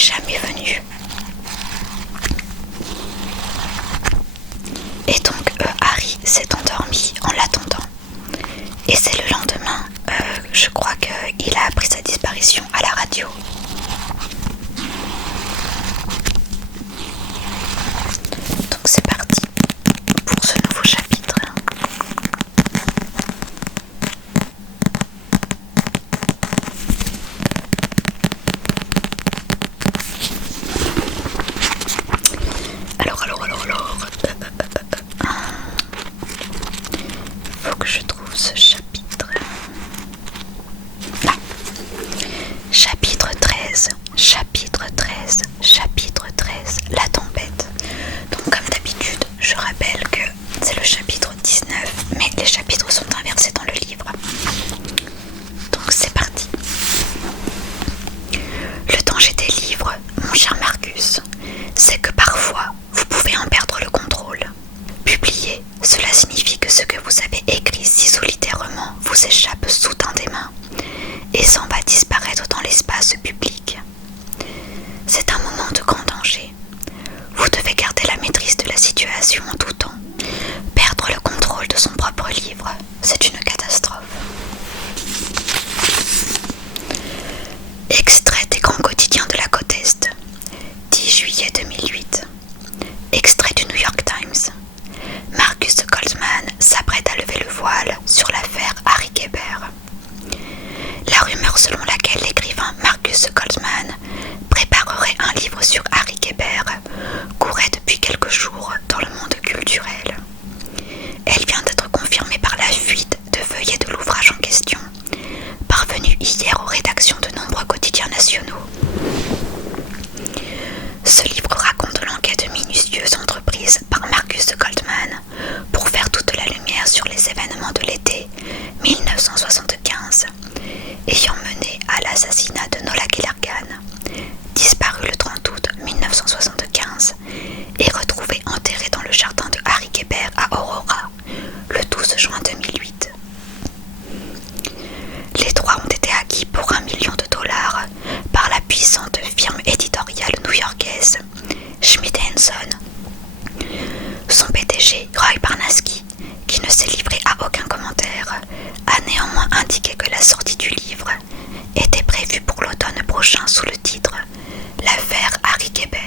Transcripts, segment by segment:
jamais venu. Et donc Harry s'est endormi en l'attendant. Et c'est le lendemain, je crois qu'il a appris sa disparition à la radio. Donc c'est parti pour ce nouveau chapitre. Faut que je trouve ce chapitre. Là. Chapitre 13, chapitre 13, chapitre 13, la tempête. Donc comme d'habitude, je rappelle que c'est le chapitre 19, mais les chapitres sont inversés dans le livre. Donc c'est parti. Le danger des livres, mon cher Marcus, c'est que parfois, vous pouvez en perdre le contrôle. Publier, cela signifie que ce que vous avez écrit si solitairement vous échappe soudain des mains et s'en va disparaître dans l'espace public. C'est un moment de grand danger. Vous devez garder la maîtrise de la situation en tout temps. Perdre le contrôle de son propre livre, c'est une catastrophe. Extrait des grands quotidiens de la côte Est, 10 juillet 2008. Extrait du New York Times. Marcus Goldman s'apprête à lever le voile sur l'affaire Harry Kéber. La rumeur selon laquelle l'écrivain Marcus Goldman préparerait un livre sur Harry Kéber courait depuis quelques jours dans le monde culturel. Elle vient d'être confirmée par la fuite de feuillets de l'ouvrage en question, parvenu hier aux rédactions de nombreux quotidiens nationaux. Ce livre raconte l'enquête minutieuse entreprise par Marcus Goldman pour faire toute la lumière sur les événements de l'été 1975, ayant mené à l'assassinat de Nola Gillargan, disparu le 30 août 1975 et retrouvé enterré dans le jardin de Harry Kéber à Aurora le 12 juin 2008. Les droits ont été acquis pour $1 million par la puissante firme éditoriale new-yorkaise Schmidt & Son. Son PDG, Roy Barnaski, qui ne s'est livré à aucun commentaire, a néanmoins indiqué que la sortie du livre était prévue pour l'automne prochain sous le titre « L'affaire Harry Kéber ».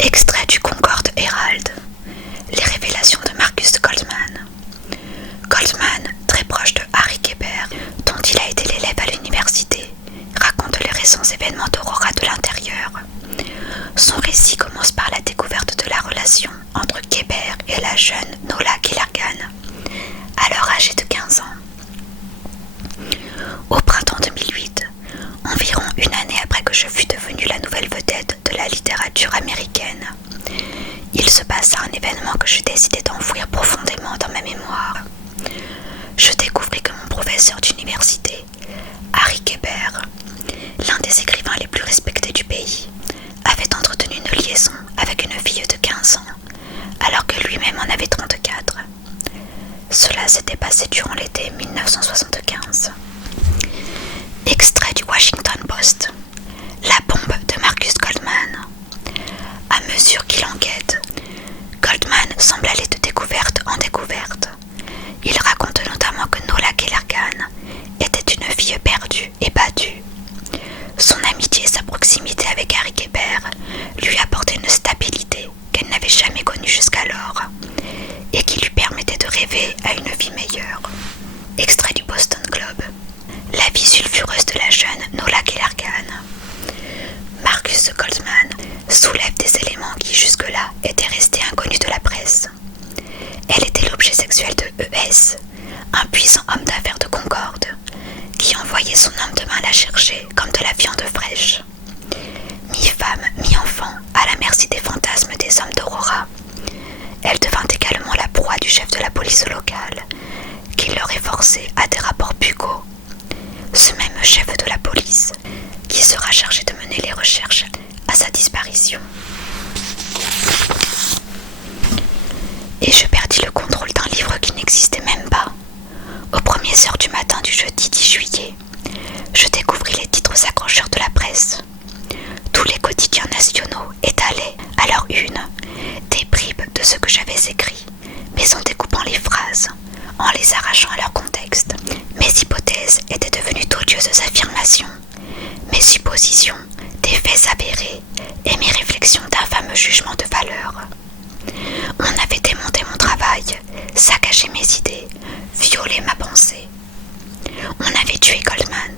Extrait du Concord Herald. Les révélations de Marcus Goldman. Goldman, très proche de Harry Kéber, dont il a été l'élève à l'université, raconte les récents événements d'Aurora de l'intérieur. Son récit commence par la découverte de la relation entre Kéber et la jeune Nola Gillargan, alors âgée de 15 ans. Au printemps 2008, environ une année après que je fus devenue la nouvelle vedette de la littérature américaine, il se passa un événement que je décidai d'enfouir profondément dans ma mémoire. Je découvris que mon professeur d'université, Harry Kéber, l'un des écrivains les plus respectés du pays, avait entretenu une liaison avec une fille de 15 ans, alors que lui-même en avait 34. Cela s'était passé durant l'été 1975. Extrait du Washington Post. La bombe de Marcus Goldman. À mesure qu'il enquête, Goldman semble aller de découverte en découverte. Il raconte notamment que Nola Gillargan était une fille perdue et battue. Son amitié et sa proximité avec Harry Kéber lui apportaient une stabilité qu'elle n'avait jamais connue jusqu'alors et qui lui permettait de rêver à une vie meilleure. Extrait du Boston Globe. La vie sulfureuse de la jeune Nola Gillargan. Marcus Goldman soulève des éléments qui jusque-là étaient restés inconnus de la presse. Elle était l'objet sexuel de E.S., un puissant homme d'affaires de Concorde, qui envoyait son homme de main la chercher comme de la viande fraîche. Mi-femme, mi-enfant, à la merci des fantasmes des hommes d'Aurora, elle devint également la proie du chef de la police locale, qui l'aurait forcée à des rapports buccaux. Ce même chef de la police, qui sera chargé de mener les recherches à sa disparition. Et je perdis le contrôle d'un livre qui n'existait même pas. Aux premières heures du matin du jeudi 10 juillet, je découvris les titres aux accrocheurs de la presse. Tous les quotidiens nationaux étalaient à leur une des bribes de ce que j'avais écrit, mais en découpant les phrases, en les arrachant à leur contexte. Mes hypothèses étaient devenues d'odieuses affirmations, mes suppositions des faits avérés et mes réflexions d'un fameux jugement de valeur. On avait démonté mon travail, saccagé mes idées, violé ma pensée. On avait tué Goldman,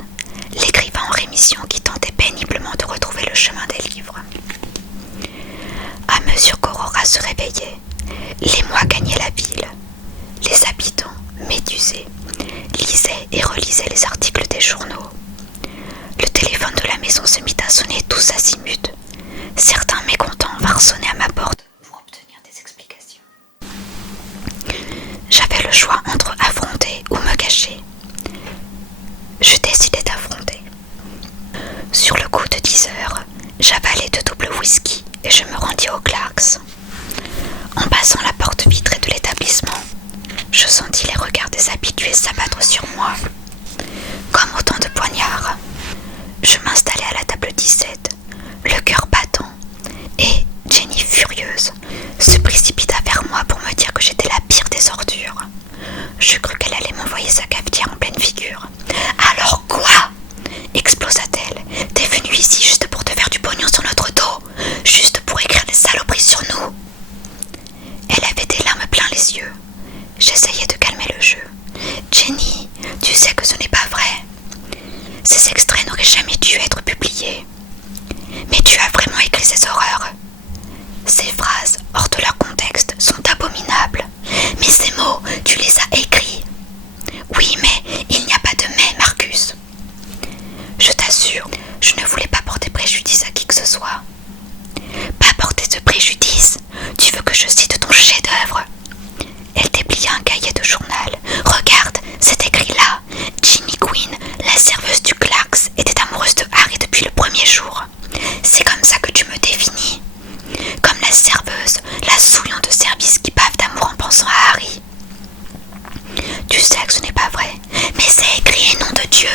l'écrivain en rémission qui tentait péniblement de retrouver le chemin des livres. À mesure qu'Aurora se réveillait, les mois gagnaient la ville. Les habitants, médusés, lisaient et relisaient les articles des journaux. Le téléphone de la maison se mit à sonner tous azimuts. Certains mécontents vinrent sonner à ma porte pour obtenir des explications. J'avais le choix entre affronter ou me cacher. Je décidai d'affronter. Sur le coup de 10 heures, j'avalai 2 doubles whisky et je me rendis au Clarks. En passant la porte vitrée de l'établissement, je sentis les regards des habitués s'abattre sur moi, comme autant de poignards. Je m'installai à la table 17, le cœur battant, et Jenny, furieuse, se précipita vers moi pour me dire que j'étais la pire des ordures. Je crus qu'elle allait m'envoyer sa cafetière en pleine figure. « Alors quoi ?» explosa-t-elle. « T'es venue ici juste pour te faire du pognon sur notre dos, juste pour écrire des saloperies sur nous ?» Elle avait des larmes plein les yeux. J'essayais de calmer le jeu. « Jenny, tu sais que ce n'est pas vrai. Ces extraits n'auraient jamais dû être publiés. Mais tu as vraiment écrit ces horreurs. Ces phrases, hors de leur contexte, sont abominables. Mais ces mots, tu les as écrits. Oui, mais il n'y a pas de mais, Marcus. Je t'assure, je ne voulais pas porter préjudice à qui que ce soit. Pas porter de préjudice. Tu veux que je cite ton chef-d'œuvre? Elle déplia un cahier de journal. Regarde, c'est écrit là. Ginny Quinn, la serveuse du Clarks, était amoureuse de Harry depuis le premier jour. C'est comme ça que tu me définis. Comme la serveuse, la souillon de service qui bave d'amour en pensant à Harry. Tu sais que ce n'est pas vrai, mais c'est écrit, nom de Dieu.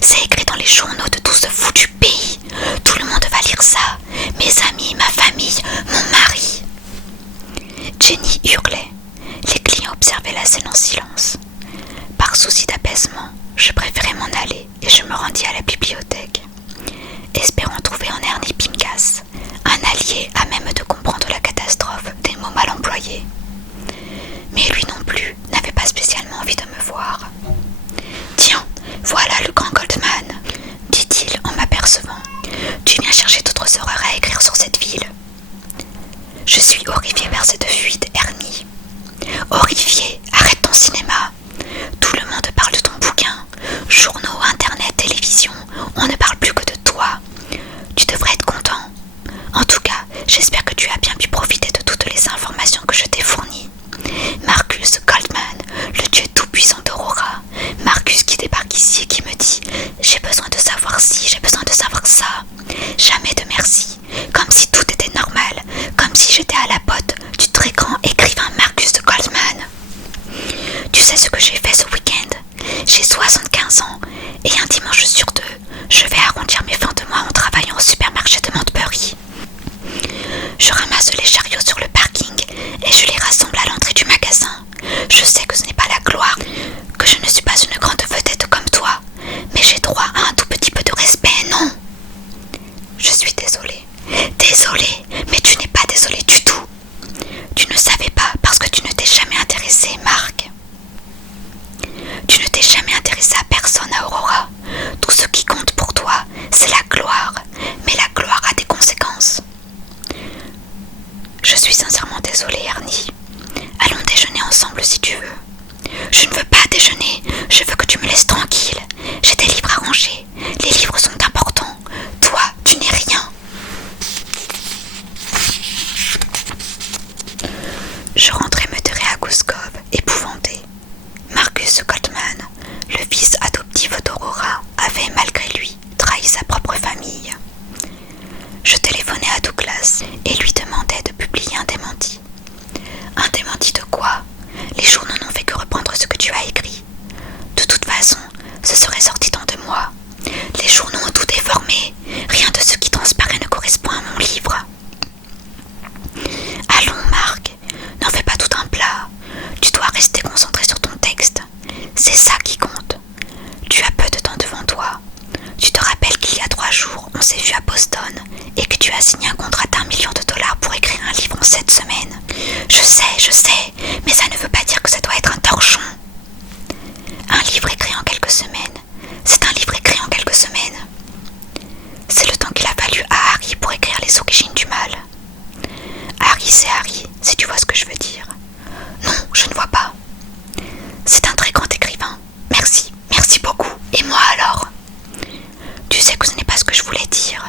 C'est écrit dans les journaux de tout ce foutu pays. Tout le monde va lire ça. Mes amis, ma famille, mon mari. Jenny hurlait. Les clients observaient la scène en silence. Par souci d'apaisement, je préférais m'en aller et je me rendis à la bibliothèque, espérant trouver en Ernie Pincas un allié à même de comprendre la catastrophe des mots mal employés. Mais lui non plus n'avait pas spécialement envie de me voir. « Tiens, voilà le grand Goldman, dit-il en m'apercevant. Tu viens chercher d'autres horreurs à écrire sur cette ville. » Je suis horrifié par cette fuite, Ernie. Horrifié, arrête ton cinéma. Tout le monde parle de ton bouquin. Journaux, internet, télévision, on ne parle plus que de toi. Tu devrais être content. En tout cas, j'espère que tu as bien pu profiter de toutes les informations que je t'ai fournies. Marcus Goldman, le dieu tout-puissant d'Aurora. Marcus qui débarque ici et qui me dit « J'ai besoin de savoir ci, j'ai besoin de savoir ça. » Jamais de merci. Comme si tout était normal. Comme si j'étais à la botte du très grand écrivain Marcus Goldman. Tu sais ce que j'ai fait ce week-end? J'ai 75 ans et un dimanche sur 2, je vais arrondir mes fins de mois en travaillant au supermarché de Montbury. Je ramasse les chariots sur le parking et je les rassemble à l'entrée du magasin. Je sais que ce n'est pas la gloire, que je ne suis pas une grande vedette comme toi, mais j'ai droit à un tout petit peu de respect, non? Je suis désolée. Désolée, mais tu n'es pas désolée du tout. Tu ne savais pas parce que tu ne t'es jamais intéressé, Marc. Tu ne t'es jamais intéressé à personne à Aurora. Tout ce qui compte pour toi, c'est la gloire. Mais la gloire a des conséquences. Je suis sincèrement désolée, Ernie. Allons déjeuner ensemble si tu veux. Je ne veux pas déjeuner. Je veux que tu me laisses tranquille. J'ai des livres à ranger. s'est vu à Boston et que tu as signé un contrat d'1 million de dollars pour écrire un livre en 7 semaines. Je sais, mais ça ne veut pas dire que ça doit être un torchon. Un livre écrit en quelques semaines, c'est un livre écrit en quelques semaines. C'est le temps qu'il a fallu à Harry pour écrire Les origines du mal. Harry, c'est Harry, si tu vois ce que je veux dire. Non, je ne vois pas. C'est un très grand écrivain. Merci beaucoup. Et moi alors? Tu sais que ce n'est pas ce que je voulais dire.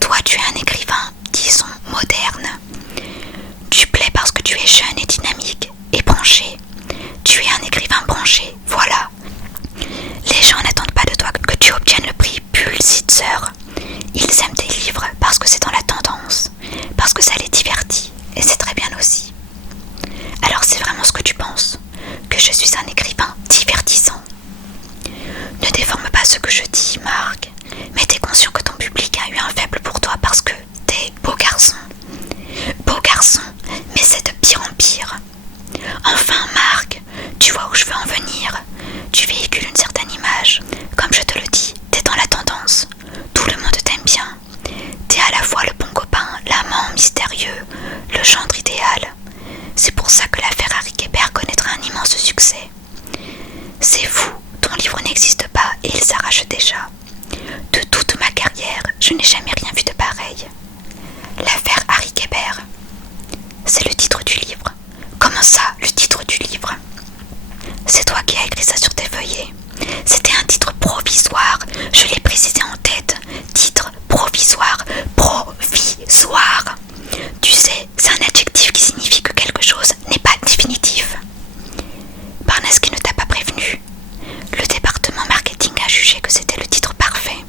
Toi, tu es un écrivain, disons, moderne. Tu plais parce que tu es jeune et dynamique et branché. Tu es un écrivain branché, voilà. Les gens n'attendent pas de toi que tu obtiennes le prix Pulitzer. Ils aiment tes livres parce que c'est dans la tendance, parce que ça les divertit, et c'est très bien aussi. Alors c'est vraiment ce que tu penses, que je suis un écrivain divertissant. Ne déforme pas ce que je dis, Marc, mais t'es conscient que ton public a eu un faible pour toi parce que t'es beau garçon. Beau garçon, mais c'est de pire en pire. Enfin, Marc, tu vois où je veux en venir. Tu véhicules une certaine image. Comme je te le dis, t'es dans la tendance. Tout le monde t'aime bien. T'es à la fois le bon copain, l'amant mystérieux, le gendre idéal. C'est pour ça que l'affaire Harry Kéber connaîtra un immense succès. C'est fou, ton livre n'existe pas et il s'arrache déjà. De toute ma carrière, je n'ai jamais rien vu de pareil. L'affaire Harry Kéber. C'est le titre du livre. Comment ça, le titre du livre? C'est toi qui as écrit ça sur tes feuillets. C'était un titre provisoire, je l'ai précisé en tête. Titre provisoire, provisoire. Tu sais, c'est un adjectif qui signifie que quelque chose n'est pas définitif. Barneski ne t'a pas prévenu. Le département marketing a jugé que c'était le titre parfait.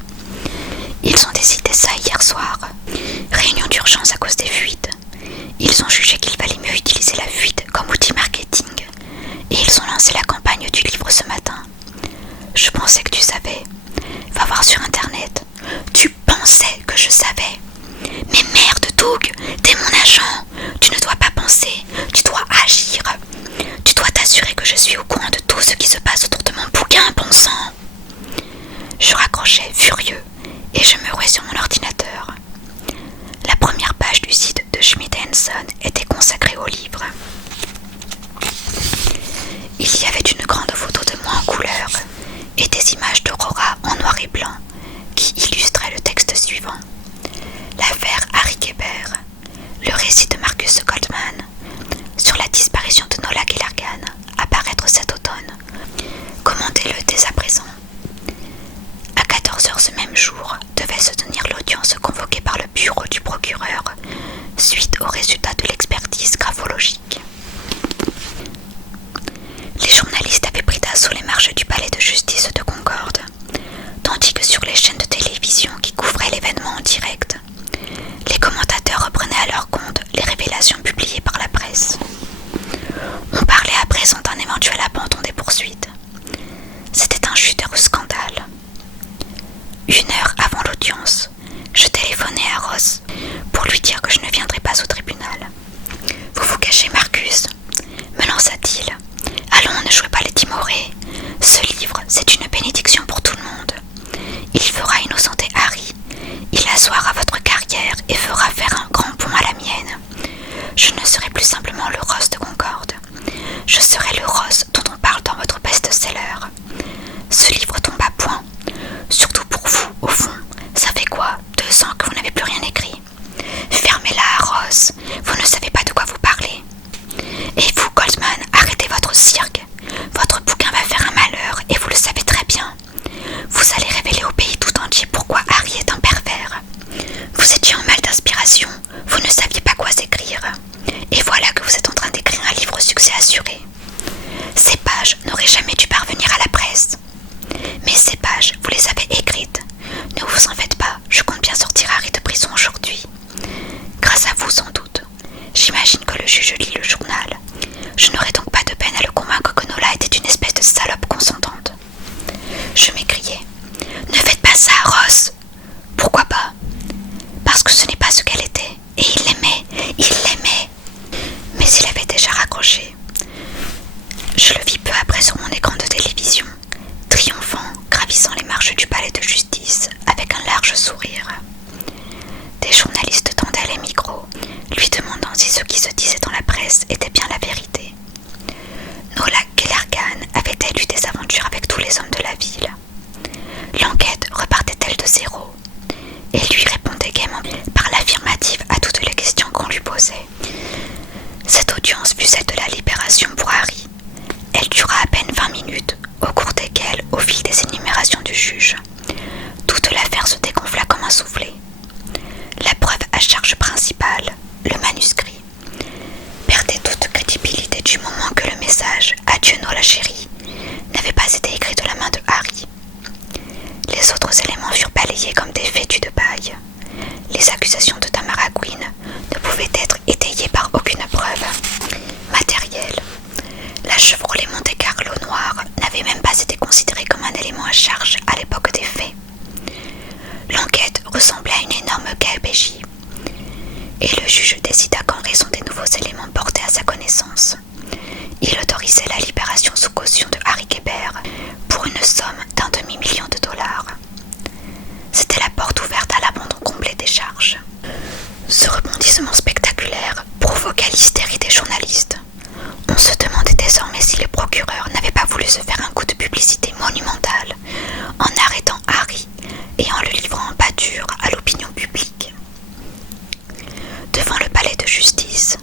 Ils ont décidé ça hier soir. Réunion d'urgence à cause des fuites. Ils ont jugé qu'il valait mieux utiliser la fuite comme outil marketing. Et ils ont lancé la campagne du livre ce matin. Je pensais que tu savais. Va voir sur internet. Tu pensais que je savais. Mais merde, Doug, t'es mon agent. Tu ne dois pas penser, tu dois agir. Tu dois t'assurer que je suis au courant de tout ce qui se passe autour de mon bouquin, bon sang. Je raccrochais furieux et je me ruais sur mon ordinateur. La première page du site de Schmidt & Son était consacrée au livre. Il y avait une grande photo de moi en couleur et des images d'Aurora en noir et blanc qui illustraient le texte suivant. L'affaire Harry Kéber, le récit de Marcus Goldman sur la disparition de Nola Gillargan, à paraître cet automne. Commandez-le dès à présent. À 14h ce même jour devait se tenir l'audience convoquée par le bureau du procureur suite aux résultats de l'expertise graphologique. Les journalistes avaient pris d'assaut les marches du palais de justice de Concorde, tandis que sur les chaînes de télévision qui couvraient l'événement en direct, les commentateurs reprenaient à leur compte les révélations publiées par la presse. On parlait à présent d'un éventuel abandon des poursuites. C'était un juteux scandale. 1 heure avant l'audience, je téléphonais à Ross pour lui dire que je ne viendrais pas au tribunal. « Vous vous cachez, Marcus ?» me lança-t-il. « Allons, ne jouez pas les timorés. Ce livre, c'est une bénédiction pour tout le monde. Il fera innocenter Harry. Il assoira votre carrière et fera faire un grand bond à la mienne. Je ne serai plus simplement le Ross de Concorde. Je serai le Ross dont on parle dans votre best-seller. Ce livre tombe à point. Surtout pour vous, au fond. Ça fait quoi, 2 ans que vous n'avez plus rien écrit? Fermez-la, Ross. Vous ne savez pas de quoi vous parlez. Et vous, Goldman, arrêtez votre cirque. Votre bouquin va faire un malheur et vous le savez très bien. Vous allez révéler au pays tout entier pourquoi Harry est un pervers. Vous étiez en mal d'inspiration, vous ne saviez pas quoi écrire. Et voilà que vous êtes en train d'écrire un livre succès assuré. Ces pages n'auraient jamais dû parvenir à la presse. Mais ces pages, vous les avez écrites. Ne vous en faites pas, je compte bien sortir Harry de prison aujourd'hui. Grâce à vous sans doute. J'imagine que le juge lit le journal. Je n'aurai donc pas de peine à le convaincre que Nola était une espèce de salope consentante. Je m'écriai. Ne faites pas ça, Ross. Pourquoi pas? Parce que ce n'est pas ce qu'elle était. Et il l'aimait. Mais il avait déjà raccroché. Je le vis peu après sur mon écran de télévision, triomphant, gravissant les marches du palais de justice avec un large sourire. journalistes tendaient les micros, lui demandant si ce qui se disait dans la presse était bien la vérité. Nola Kellergan avait-elle eu des aventures avec tous les hommes de la ville? L'enquête repartait-elle de zéro? Et lui répondait gaiement par l'affirmative à toutes les questions qu'on lui posait. Cette audience fut celle de la libération pour Harry. Elle dura à peine 20 minutes, au cours desquelles, au fil des énumérations du juge, toute l'affaire se dégonfla comme un soufflet. La preuve à charge principale, le manuscrit, perdait toute crédibilité du moment que le message « Adieu Nola chérie » n'avait pas été écrit de la main de Harry. Les autres éléments furent balayés comme des fétus de paille. Les accusations de Tamara Quinn ne pouvaient être étayées par aucune preuve matérielle. La Chevrolet Monte Carlo noire n'avait même pas été considérée comme un élément à charge à l'époque des faits. L'enquête ressemblait à une énorme gabegie, et le juge décida qu'en raison des nouveaux éléments portés à sa connaissance, il autorisait la libération sous caution de Harry Kéber pour une somme d'1 demi-million de dollars. C'était la porte ouverte à l'abandon complet des charges. Ce rebondissement spectaculaire provoqua l'hystérie des journalistes. On se demandait désormais si le procureur n'avait pas voulu se faire un coup de publicité monumental en arrêtant Harry et en le livrant en pâture à l'opinion publique. Devant le palais de justice,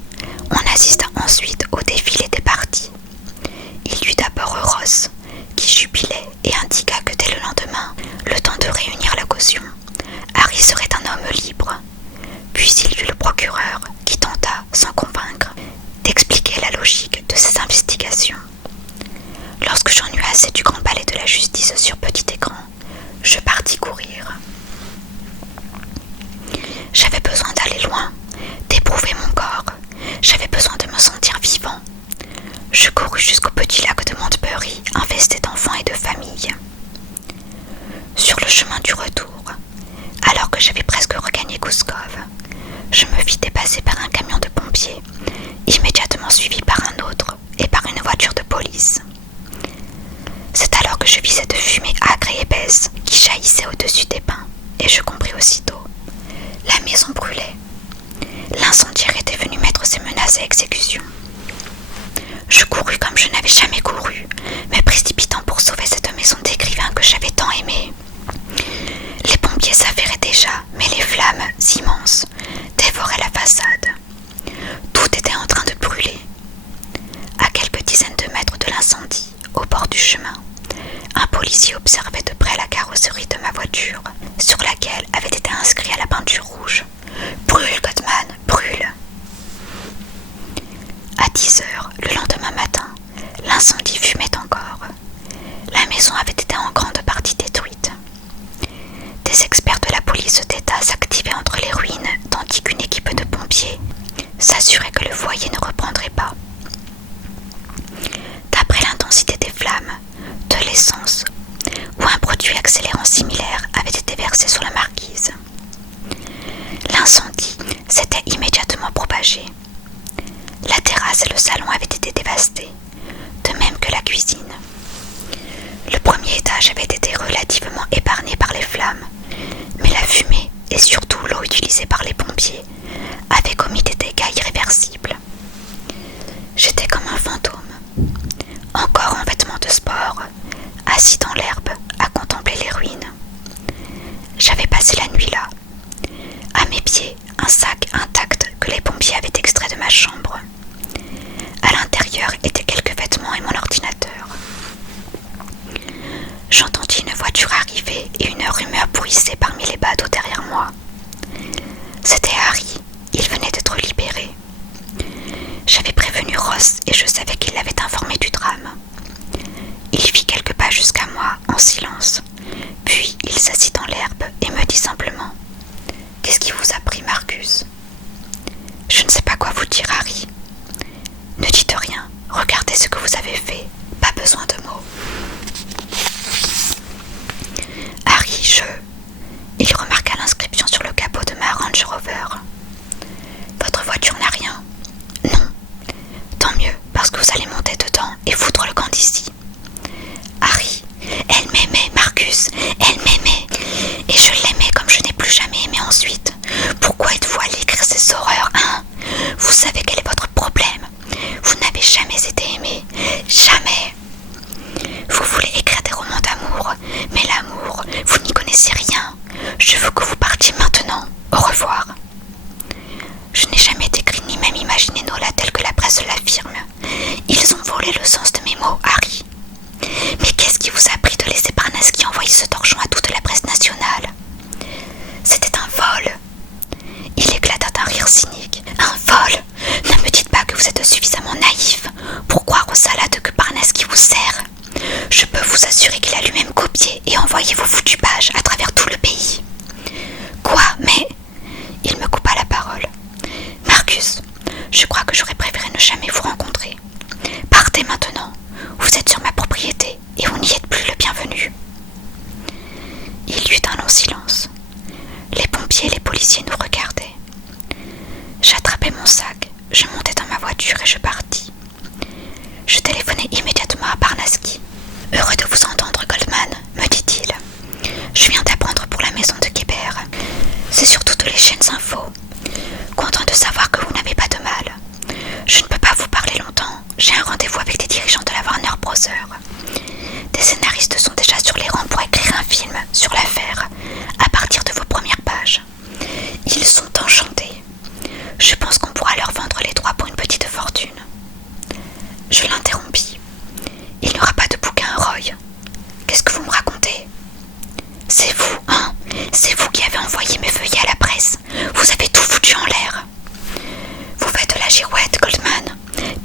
on assista ensuite au défilé des parties. Il y eut d'abord Ross, qui jubilait et indiqua que dès le lendemain, le temps de réunir la caution, Harry serait un homme libre. Puis il y eut le procureur qui tenta, sans convaincre, d'expliquer la logique de ses investigations. Lorsque j'en eus assez du grand palais de la justice sur petit écran, je partis courir. J'avais besoin d'aller loin, d'éprouver mon corps. J'avais besoin de me sentir vivant. Je courus jusqu'au petit lac de Montbury, infesté d'enfants et de familles. Sur le chemin du retour, alors que j'avais presque regagné Gouskov, je me vis dépasser par un camion de pompiers, immédiatement suivi par un autre et par une voiture de police. C'est alors que je vis cette fumée âcre et épaisse qui jaillissait au-dessus des pins, et je compris aussitôt. La maison brûlait. L'incendiaire était venu mettre ses menaces à exécution. Je courus comme je n'avais jamais couru, me précipitant pour sauver cette maison d'écrivain que j'avais tant aimée. Les pompiers s'affairaient déjà, mais les flammes, immenses, dévoraient la façade. Tout était en train de brûler. À quelques dizaines de mètres de l'incendie, au bord du chemin, un policier observait de près la carrosserie de ma voiture, sur laquelle avait été inscrit à la peinture rouge « Brûle, Gottman, brûle !» À 10 heures, le lendemain matin, l'incendie fumait encore. La maison avait été en grande partie détruite. Des experts de la police d'État s'activaient entre les ruines, tandis qu'une équipe de pompiers s'assurait que le foyer ne reprendrait pas. D'après l'intensité des flammes, de l'essence ou un produit accélérant similaire avait été versé sur la marquise. L'incendie s'était immédiatement propagé. La terrasse et le salon avaient été dévastés, de même que la cuisine. Le premier étage avait été relativement épargné par les flammes, mais la fumée et surtout l'eau utilisée par les pompiers avaient commis des dégâts irréversibles. J'étais comme un fantôme, encore en vêtements de sport, assis dans l'herbe à contempler les ruines. J'avais passé la nuit là. À mes pieds, un sac intact que les pompiers avaient extrait de ma chambre. À l'intérieur étaient quelques vêtements et mon ordinateur. J'entendis une voiture arriver et une rumeur bruissait parmi les badauds derrière moi. C'était Harry, il venait d'être libéré. J'avais prévenu Ross et je savais qu'il l'avait informé du drame. Il fit quelques pas jusqu'à moi en silence, puis il s'assit dans l'herbe et me dit simplement « Qu'est-ce qui vous a pris, Marcus ?»« Je ne sais pas quoi vous dire, Harry. Ne dites rien, regardez ce que vous avez fait, pas besoin de mots. » Je veux que vous partiez maintenant. Au revoir. Je n'ai jamais décrit ni même imaginé Nola tel que la presse l'affirme. Ils ont volé le sens de mes mots, Harry. Mais qu'est-ce qui vous a pris de laisser Barnaski envoyer ce torchon à toute la presse nationale? C'était un vol. Il éclata d'un rire cynique. Un vol? Ne me dites pas que vous êtes suffisamment naïf pour croire aux salades que Barnaski vous sert. Je peux vous assurer qu'il a lui-même copié et envoyé vos foutues pages à travers tout le pays. Quoi? Mais... Il me coupa la parole. Marcus, je crois que j'aurais préféré ne jamais vous rencontrer. Partez maintenant. Vous êtes sur ma propriété et vous n'y êtes plus le bienvenu. Il y eut un long silence. Les pompiers et les policiers nous regardaient. J'attrapai mon sac, je montai dans ma voiture et je partis. Je téléphonai immédiatement à Barnaski. « Heureux de vous entendre, Goldman, me dit-il. Je viens d'apprendre pour la maison de Kébert. C'est sur toutes les chaînes infos. Content de savoir que vous n'avez pas de mal. Je ne peux pas vous parler longtemps. J'ai un rendez-vous avec des dirigeants de la Warner Bros. Des scénaristes sont déjà sur les rangs pour écrire un film sur l'affaire à partir de vos premières pages. Ils sont enchantés. Je pense qu'on pourra leur vendre les droits pour une petite fortune. » Je l'interrompis. « Il n'y aura pas de bouquin, Roy. Qu'est-ce que vous me racontez? C'est vous, hein? C'est vous qui avez envoyé mes feuillets à la presse. Vous avez tout foutu en l'air. Vous faites de la girouette, Goldman.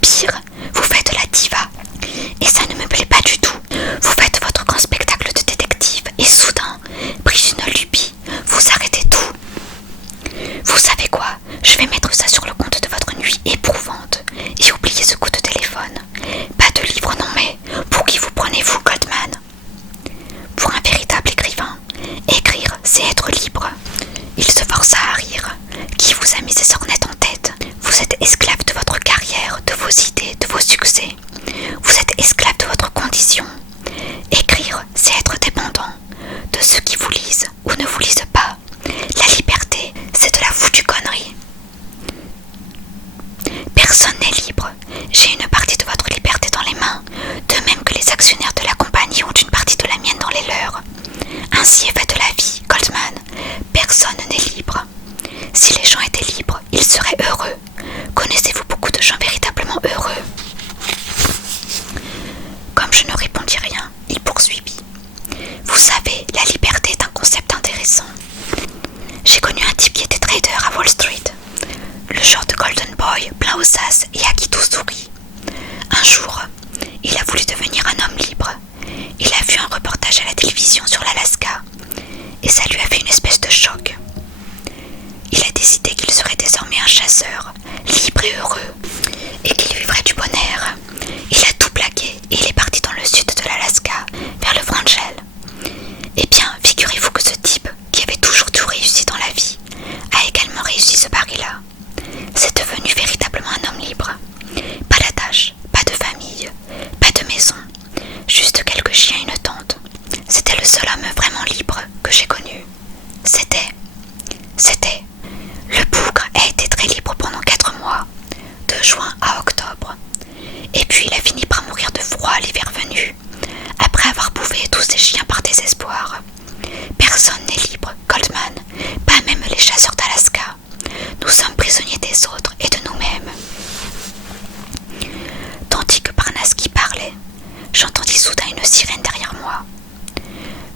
Pire, vous faites de la diva. Et ça ne me plaît pas du tout. Vous faites votre grand spectacle de détective et soudain, pris d'une lubie, vous arrêtez tout. Vous savez quoi? Je vais mettre ça sur le compte de votre nuit éprouvante et oubliez ce coup de téléphone. Pas de livre, non mais pour qui vous prenez-vous, Goldman? Pour un véritable écrivain, écrire, c'est être libre. Il se força à rire. Qui vous a mis ces sornettes en tête? Vous êtes esclave de votre carrière, de vos idées, de vos succès. Vous êtes esclave de votre condition. Écrire, c'est être dépendant de ceux qui vous lisent ou ne vous lisent pas. La liberté, c'est de la foutue connerie. Personne n'est libre. J'ai une partie de votre liberté dans les mains, de même que les actionnaires de la compagnie ont une partie de la mienne dans les leurs. Ainsi est faite la vie, Goldman. Personne n'est libre. Si les gens étaient libres, ils seraient heureux. Connaissez-vous beaucoup de gens véritablement heureux? Comme je ne répondis rien, il poursuivit. Vous savez, la liberté est un concept intéressant. J'ai connu un type qui était trader à Wall Street. Le genre de golden boy, plein aux sas et à qui tout sourit. Un jour, il a voulu devenir un homme libre. Il a vu un reportage à la télévision sur l'Alaska et ça lui a fait une espèce de choc. Il a décidé qu'il serait désormais un chasseur, libre et heureux, et qu'il vivrait du bon air. Il a tout plaqué et il est parti dans le sud de l'Alaska, vers le Wrangell. Eh bien, figurez-vous que ce type, qui avait toujours tout réussi dans la vie, a également réussi ce pari-là. C'est devenu véritablement un homme libre. Pas d'attache, pas de famille, pas de maison, juste quelques chiens et une tente. C'était le seul homme vraiment libre que j'ai connu. C'était... Le bougre a été très libre pendant 4 mois, de juin à octobre. Et puis il a fini par mourir de froid l'hiver venu, après avoir bouffé tous ses chiens par désespoir. Personne n'est libre, Goldman, pas même les chasseurs d'Alaska. Nous sommes prisonniers des autres et de nous-mêmes. Tandis que Barnaski parlait, j'entendis soudain une sirène derrière moi.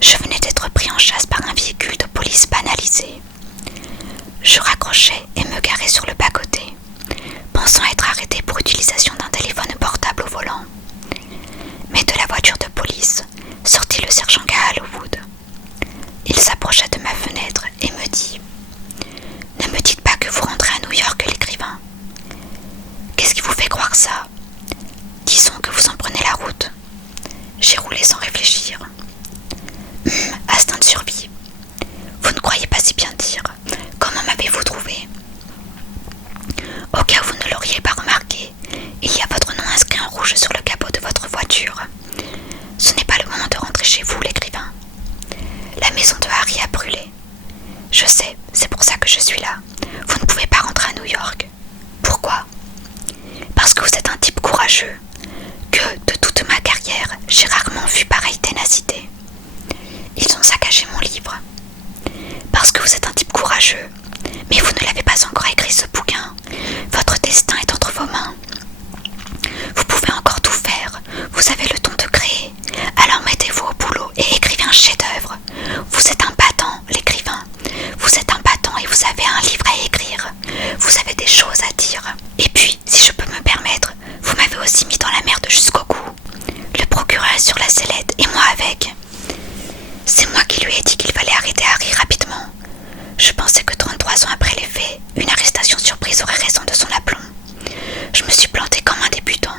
Je venais d'être pris en chasse par un véhicule de police banalisé. Je raccrochai et me garai sur le bas-côté, pensant être arrêté pour utilisation d'un téléphone portable au volant. Mais de la voiture de police sortit le sergent Gaal Wood. Il s'approcha de ma fenêtre et me dit « Ne me dites pas que vous rentrez à New York, l'écrivain. Qu'est-ce qui vous fait croire ça? Disons que vous en prenez la route. » J'ai roulé sans réfléchir. Instinct de survie. Vous ne croyez pas si bien dire. Comment m'avez-vous trouvé? Au cas où vous ne l'auriez pas remarqué, il y a votre nom inscrit en rouge sur le capot de votre voiture. Ce n'est pas le moment de rentrer chez vous, l'écrivain. La maison de Harry a brûlé. Je sais, c'est pour ça que je suis là. Vous ne pouvez pas rentrer à New York. Pourquoi? Parce que vous êtes un type courageux, que, de toute ma carrière, j'ai rarement vu pareille ténacité. Ils ont saccagé mon livre. que vous êtes un type courageux, mais vous ne l'avez pas encore écrit ce bouquin. Votre destin est entre vos mains. Vous pouvez encore tout faire, vous avez le don de créer. Alors mettez-vous au boulot et écrivez un chef-d'œuvre. Vous êtes un battant, l'écrivain. Vous êtes un battant et vous avez un livre à écrire. Vous avez des choses à dire. Et puis, si je peux me permettre, vous m'avez aussi mis dans la merde jusqu'au cou. Le procureur est sur la sellette et moi avec. C'est moi qui lui ai dit qu'il fallait arrêter Harry rapidement. Je pensais que 33 ans après les faits, une arrestation surprise aurait raison de son aplomb. Je me suis plantée comme un débutant.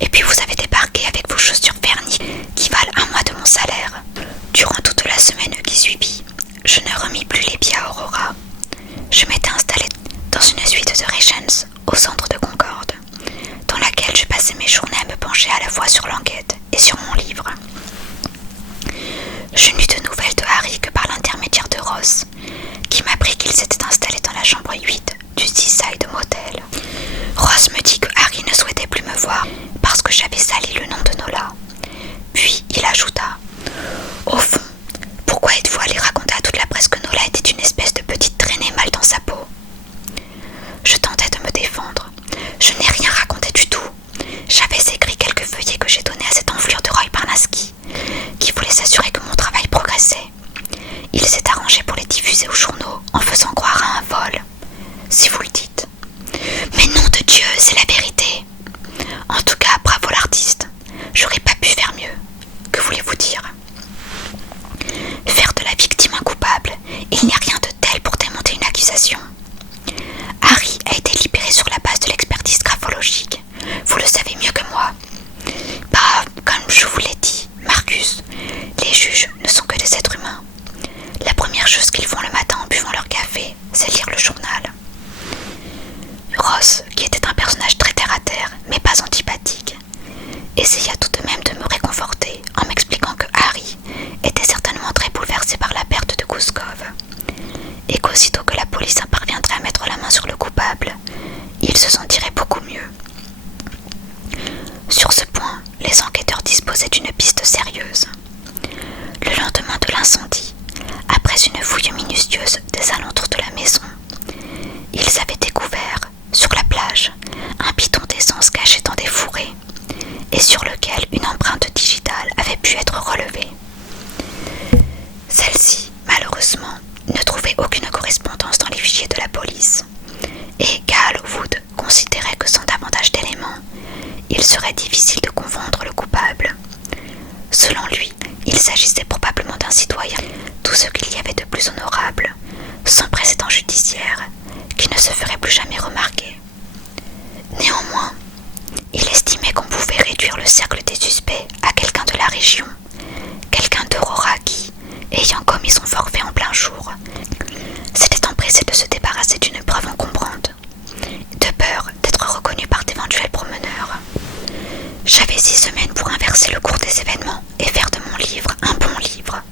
Et puis vous avez débarqué avec vos chaussures vernies qui valent un mois de mon salaire. Durant toute la semaine qui suivit, je ne remis plus les pieds à Aurora. Je m'étais installée dans une suite de Regents au centre de Concorde, dans laquelle je passais mes journées à me pencher à la fois sur l'enquête et sur mon livre. Je n'eus de nouvelles de Harry que par l'intermédiaire de Ross, qui m'apprit qu'il s'était installé dans la chambre 8 du Seaside Motel. Ross me dit que Harry ne souhaitait plus me voir parce que j'avais sali le nom de Nola. Puis il ajouta « Au fond, pourquoi êtes-vous allé raconter à toute la presse que Nola était une espèce de petite traînée mal dans sa peau ?» Je tentais de me défendre. Je n'ai rien raconté du tout. J'avais écrit quelques feuillets que j'ai donnés à cette enflure de Roy Parnasky, qui voulait s'assurer que mon travail progressait. Il s'est arrangé pour les diffuser aux journaux en faisant croire à un vol, si vous le dites. Mais nom de Dieu, c'est la vérité. En tout cas, bravo l'artiste. J'aurais pas pu faire mieux. Que voulez-vous dire? Faire de la victime un coupable, il n'y a rien de tel pour démonter une accusation. Harry a été libéré sur la base de l'expertise graphologique. Vous le savez mieux que moi. Bah, comme je vous l'ai dit, Marcus, les juges ne sont que des êtres humains. La première chose qu'ils font le matin en buvant leur café, c'est lire le journal. Ross, qui était un personnage très terre-à-terre, mais pas antipathique, essaya tout de même de me réconforter en m'expliquant que Harry était certainement très bouleversé par la perte de Gouskov, et qu'aussitôt que la police parviendrait à mettre la main sur le coupable, il se sentirait beaucoup mieux. Sur ce point, les enquêteurs disposaient d'une piste sérieuse. Le lendemain de l'incendie, après une fouille minutieuse des alentours de la maison, ils avaient découvert, sur la plage, un bidon d'essence caché dans des fourrés, et sur lequel une empreinte digitale avait pu être relevée. Celle-ci, malheureusement, ne trouvait aucune correspondance dans les fichiers de la police, et Cal Wood considérait que sans davantage d'éléments, il serait difficile de confondre le coupable. Selon lui, il s'agissait probablement d'un citoyen, tout ce qu'il y avait de plus honorable, sans précédent judiciaire, qui ne se ferait plus jamais remarquer. Néanmoins, il estimait qu'on pouvait réduire le cercle des suspects à quelqu'un de la région, quelqu'un d'Aurora qui, ayant commis son forfait en plein jour, s'était empressé de se débarrasser d'une preuve encombrante, de peur d'être reconnu par d'éventuels promeneurs. J'avais 6 semaines pour inverser le cours des événements et faire de mon livre un bon livre.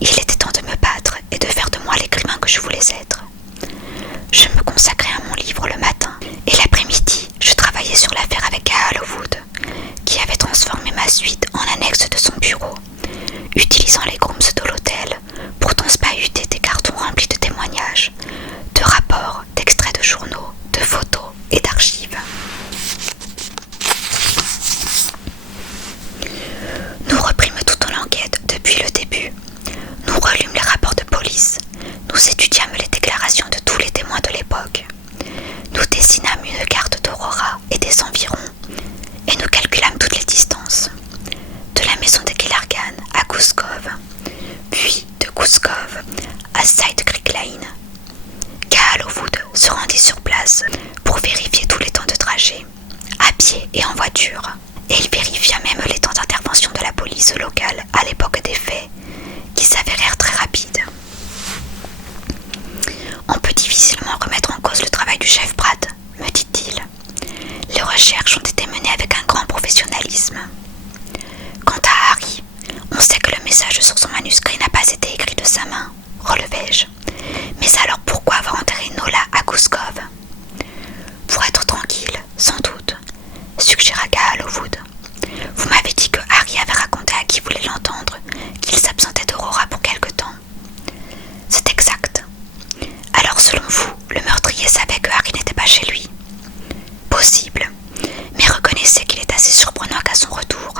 Il était temps de me battre et de faire de moi l'écrivain que je voulais être. Je me consacrais à mon livre le matin, et l'après-midi, je travaillais sur l'affaire avec Cal Wood, qui avait transformé ma suite en annexe de son bureau, utilisant les grooms de l'hôtel pour transpahuter des cartons remplis de témoignages, de rapports, d'extraits de journaux, de photos et d'archives. Nous reprîmes toute l'enquête depuis le début. Nous relûmes les rapports de police. Nous étudiâmes les déclarations de tous les témoins de l'époque. Nous dessinâmes une carte d'Aurora et des environs, et nous calculâmes toutes les distances. De la maison de Killargan à Gouskov, puis de Gouskov à Side Creek Lane. Cal Wood se rendit sur place pour vérifier tous les temps de trajet, à pied et en voiture, et il vérifia même les temps d'intervention de la police locale à l'époque des faits, qui s'avérèrent très rapides. On peut difficilement remettre en cause le travail du chef Pratt, me dit-il. Les recherches ont été menées avec un grand professionnalisme. Quant à Harry, on sait que le message sur son manuscrit n'a pas été écrit de sa main, relevai-je. Mais alors pourquoi avoir enterré Nola à Gouskov? Pour être tranquille, sans doute, suggéra Cal Wood. Vous m'avez dit que Harry avait raconté à qui voulait l'entendre qu'il s'absentait d'Aurora pour quelque temps. C'est exact. Selon vous, le meurtrier savait que Harry n'était pas chez lui. Possible, mais reconnaissez qu'il est assez surprenant qu'à son retour,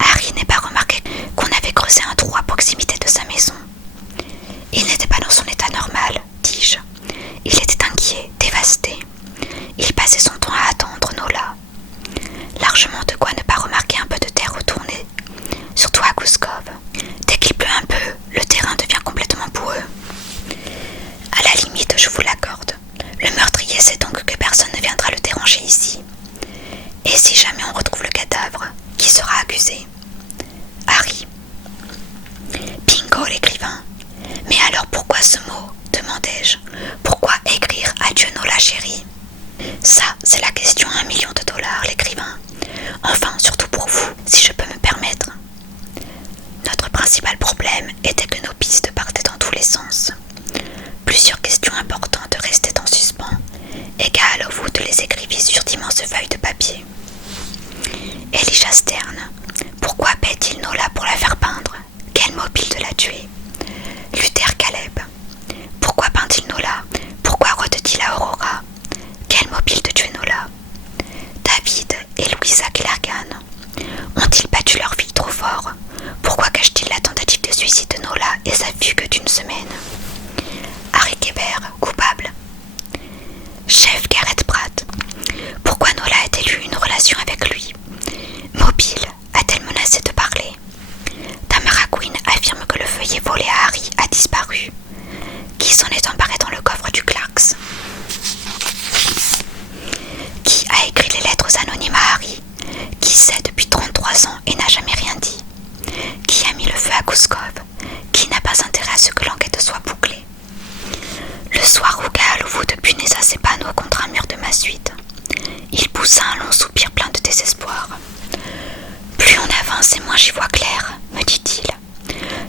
Harry n'ait pas remarqué qu'on avait creusé un trou à proximité de sa maison. Il n'était pas dans son état normal, dis-je. Il était inquiet, dévasté. Il passait son temps à attendre Nola. Largement de quoi ne pas remarquer un peu de terre retournée, surtout à Gouskov. Dès qu'il pleut un peu, le terrain devient complètement boueux. À la limite, je vous l'accorde. Le meurtrier sait donc que personne ne viendra le déranger ici. Et si jamais on retrouve le cadavre, qui sera accusé? Harry. Bingo, l'écrivain. Mais alors pourquoi ce mot? Demandai-je. Pourquoi écrire Adieu Nola chérie? Ça, c'est la question à $1 million, l'écrivain. Enfin, surtout pour vous, si je peux me permettre. Notre principal problème était que nos pistes partaient dans tous les sens. Plusieurs questions importantes restaient en suspens, et qu'à Lowood les écrivit sur d'immenses feuilles de papier. Elijah Stern, pourquoi paie-t-il Nola pour la faire peindre? Quel mobile de la tuer? Luther Caleb, pourquoi peint-il Nola? Pourquoi rôde-t-il à Aurora? Quel mobile de tuer Nola? David et Louisa Clergan, ont-ils battu leur fille trop fort? Pourquoi cache-t-il la tentative de suicide de Nola et sa fugue d'une semaine? Harry Kéber, coupable. Chef Garrett Pratt, pourquoi Nola a-t-elle eu une relation avec lui? Mobile, a-t-elle menacé de parler? Tamara Quinn affirme que le feuillet volé à Harry a disparu. Qui s'en est emparé dans le coffre du Clarks? Qui a écrit les lettres anonymes à Harry? Qui sait depuis 33 ans et n'a jamais rien dit? Qui a mis le feu à Gouskov? Qui n'a pas intérêt à ce que l'enquête soit bouclée? Le soir où Gaal Lowood punisa ses panneaux contre un mur de ma suite, il poussa un long soupir plein de désespoir. Plus on avance et moins j'y vois clair, me dit-il.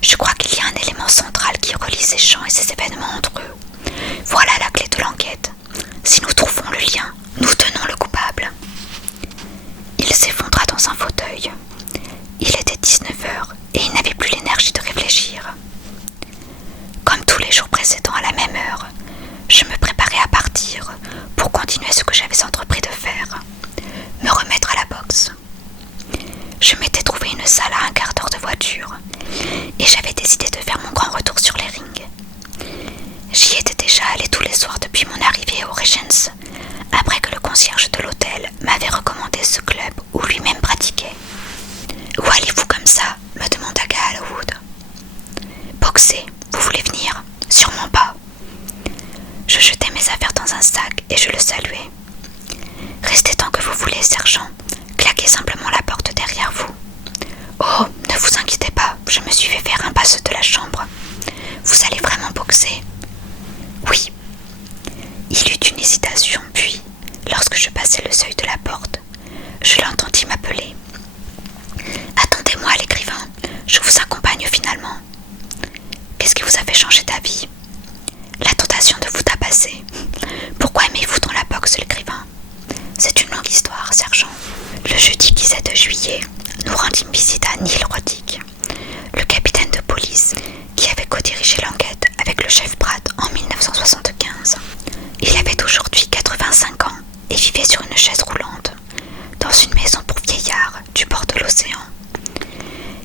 Je crois qu'il y a un élément central qui relie ces champs et ces événements entre eux. Voilà la clé de l'enquête. Si nous trouvons le lien, nous tenons le coupable. Il s'effondra dans un fauteuil. Il était 19h et il n'avait plus l'énergie de réfléchir. Comme tous les jours précédents à la même heure, je me préparais à partir pour continuer ce que j'avais entrepris de faire, me remettre à la boxe. Je m'étais trouvé une salle à 1/4 d'heure de voiture et j'avais décidé de faire mon grand retour sur les rings. J'y étais déjà allé tous les soirs depuis mon arrivée au Regents, après que le concierge de l'hôtel m'avait recommandé ce club où lui-même pratiquait. « Où allez-vous comme ça ?» me demanda Gaal Lowood. « Boxer, vous voulez venir ?»« Sûrement pas. » Je jetai mes affaires dans un sac et je le saluai. « Restez tant que vous voulez, sergent. Claquez simplement la porte derrière vous. »« Oh, ne vous inquiétez pas, je me suis fait faire un passe de la chambre. Vous allez vraiment boxer ?»« Oui. » Il eut une hésitation, puis, lorsque je passai le seuil de la porte, je l'entendis m'appeler. « Attendez-moi, l'écrivain, je vous accompagne finalement. » « Qu'est-ce qui vous a fait changer d'avis ?»« La tentation de vous tabasser. Pourquoi aimez-vous dans la boxe, l'écrivain ?»« C'est une longue histoire, sergent. » Le jeudi 17 juillet, nous rendîmes visite à Neil Roddick, le capitaine de police qui avait co-dirigé l'enquête avec le chef Pratt en 1975. Il avait aujourd'hui 85 ans et vivait sur une chaise roulante, dans une maison pour vieillards du bord de l'océan.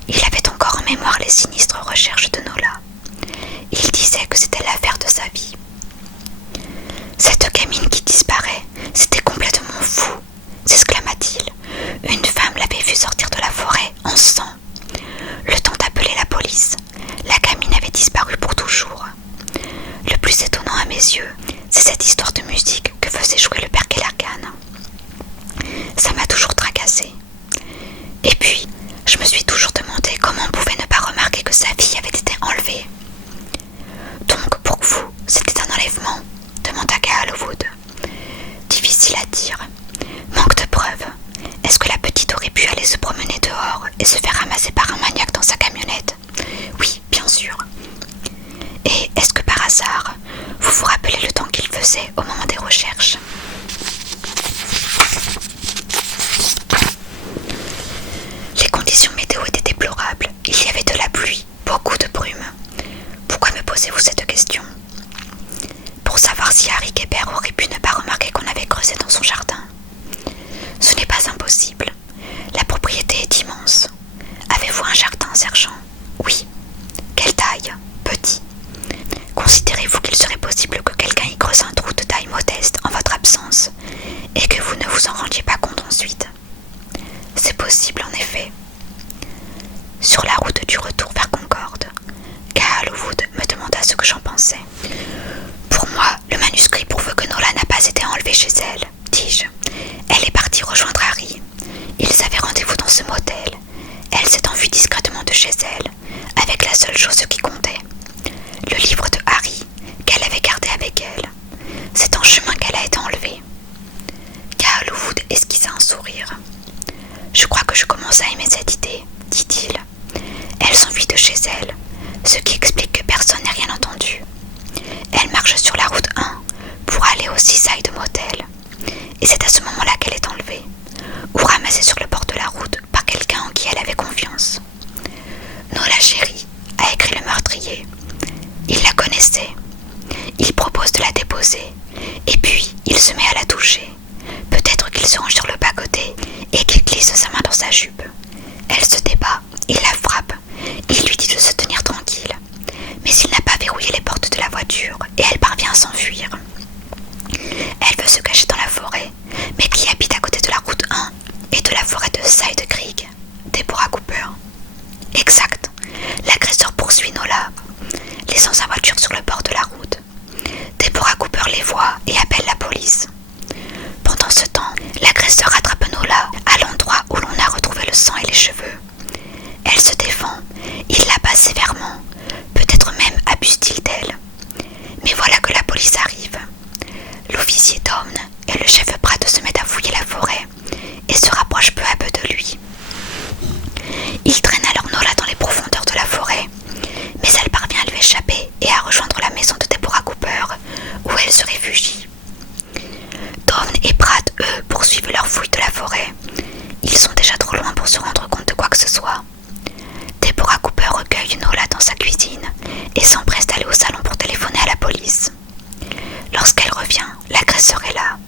Il avait encore en mémoire les sinistres recherches de Nola. Il disait que c'était l'affaire de sa vie. Cette gamine qui disparaît, c'était complètement fou, s'exclama-t-il. Une femme l'avait vue sortir de la forêt en sang. Le temps d'appeler la police, la gamine avait disparu pour toujours. Le plus étonnant à mes yeux, c'est cette histoire de musique que faisait jouer le père Kellergan. Ça m'a toujours tracassé. Et puis, je me suis toujours demandé comment on pouvait ne pas remarquer que sa fille avait été enlevée. Donc, pour vous, c'était un enlèvement ? Demanda Gaal Lowood. Difficile à dire. Manque de preuves. Est-ce que la petite aurait pu aller se promener dehors et se faire ramasser par un maniaque dans sa camionnette ? Oui, bien sûr. Et est-ce que par hasard, vous vous rappelez le temps qu'il faisait au moment des recherches ? Les conditions météo étaient déplorables. Il y avait de la pluie, beaucoup de brume. Pourquoi me posez-vous cette question ? Pour pour savoir si Harry Kéber aurait pu ne pas remarquer qu'on avait creusé dans son jardin. Ce n'est pas impossible. La propriété est immense. Avez-vous un jardin, sergent? Oui. Quelle taille? Petit. Considérez-vous qu'il serait possible que quelqu'un y creuse un trou de taille modeste en votre absence et que vous ne vous en rendiez pas compte ensuite? C'est possible en effet. Sur la route du retour vers Concorde, Cal Wood me demanda ce que j'en pensais. Pour moi, le manuscrit prouve que Nola n'a pas été enlevé chez elle, dis-je. Elle est partie rejoindre Harry. Ils avaient rendez-vous dans ce motel. Elle s'est enfuie discrètement de chez elle, avec la seule chose qui comptait, le livre de Harry qu'elle avait gardé avec elle. C'est en chemin qu'elle a été enlevée. Cal Wood esquissa un sourire. Je crois que je commence à aimer cette idée, dit-il. Elle s'enfuit de chez elle, ce qui explique que personne n'ait rien entendu. Elle marche sur la route 1 pour aller au Seaside Motel. Et c'est à ce moment-là qu'elle est enlevée, ou ramassée sur le bord de la route par quelqu'un en qui elle avait confiance. Nola Chérie a écrit le meurtrier. Il la connaissait. Il propose de la déposer, et puis il se met à la toucher. Peut-être qu'il se range sur le bas-côté et qu'il glisse sa main dans sa jupe. Elle se débat, il la frappe, il lui dit de se tenir tranquille. Mais il n'a pas verrouillé les portes de la voiture et elle parvient à s'enfuir. Elle veut se cacher dans la forêt, mais qui habite à côté de la route 1 et de la forêt de Side Creek? Deborah Cooper. Exact. L'agresseur poursuit Nola, laissant sa voiture sur le bord de la route. Deborah Cooper les voit et appelle la police. Pendant ce temps, l'agresseur rattrape Nola à l'endroit où l'on a retrouvé le sang et les cheveux. Elle se défend, il la bat sévèrement, peut-être même abuse-t-il d'elle. Mais voilà que la police arrive. L'officier Domne et le chef Pratt se mettent à fouiller la forêt et se rapprochent peu à peu de lui. Il traîne alors Nola dans les profondeurs de la forêt, mais elle parvient à lui échapper et à rejoindre la maison de Deborah Cooper, où elle se réfugie. Domne et Pratt, eux, poursuivent leur fouille de la forêt. Ils sont déjà trop loin pour se rendre compte de quoi que ce soit. Deborah Cooper recueille Nola dans sa cuisine et s'empresse d'aller au salon pour téléphoner à la police. Lorsqu'elle revient, l'agresseur est là.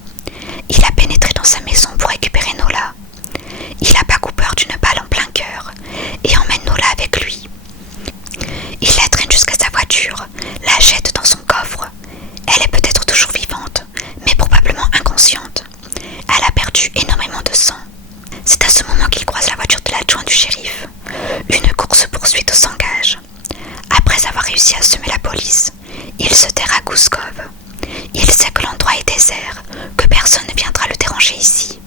Il a pénétré dans sa maison pour récupérer Nola. Il abat Cooper d'une balle en plein cœur et emmène Nola avec lui. Il la traîne jusqu'à sa voiture, la jette dans son coffre. Elle est peut-être toujours vivante, mais probablement inconsciente. Elle a perdu énormément de sang. C'est à ce moment qu'il croise la voiture de l'adjoint du shérif. Une course-poursuite s'engage. Après avoir réussi à semer la police, il se terre à Goose Cove. Il sait que l'endroit est désert, que personne ne viendra le déranger ici.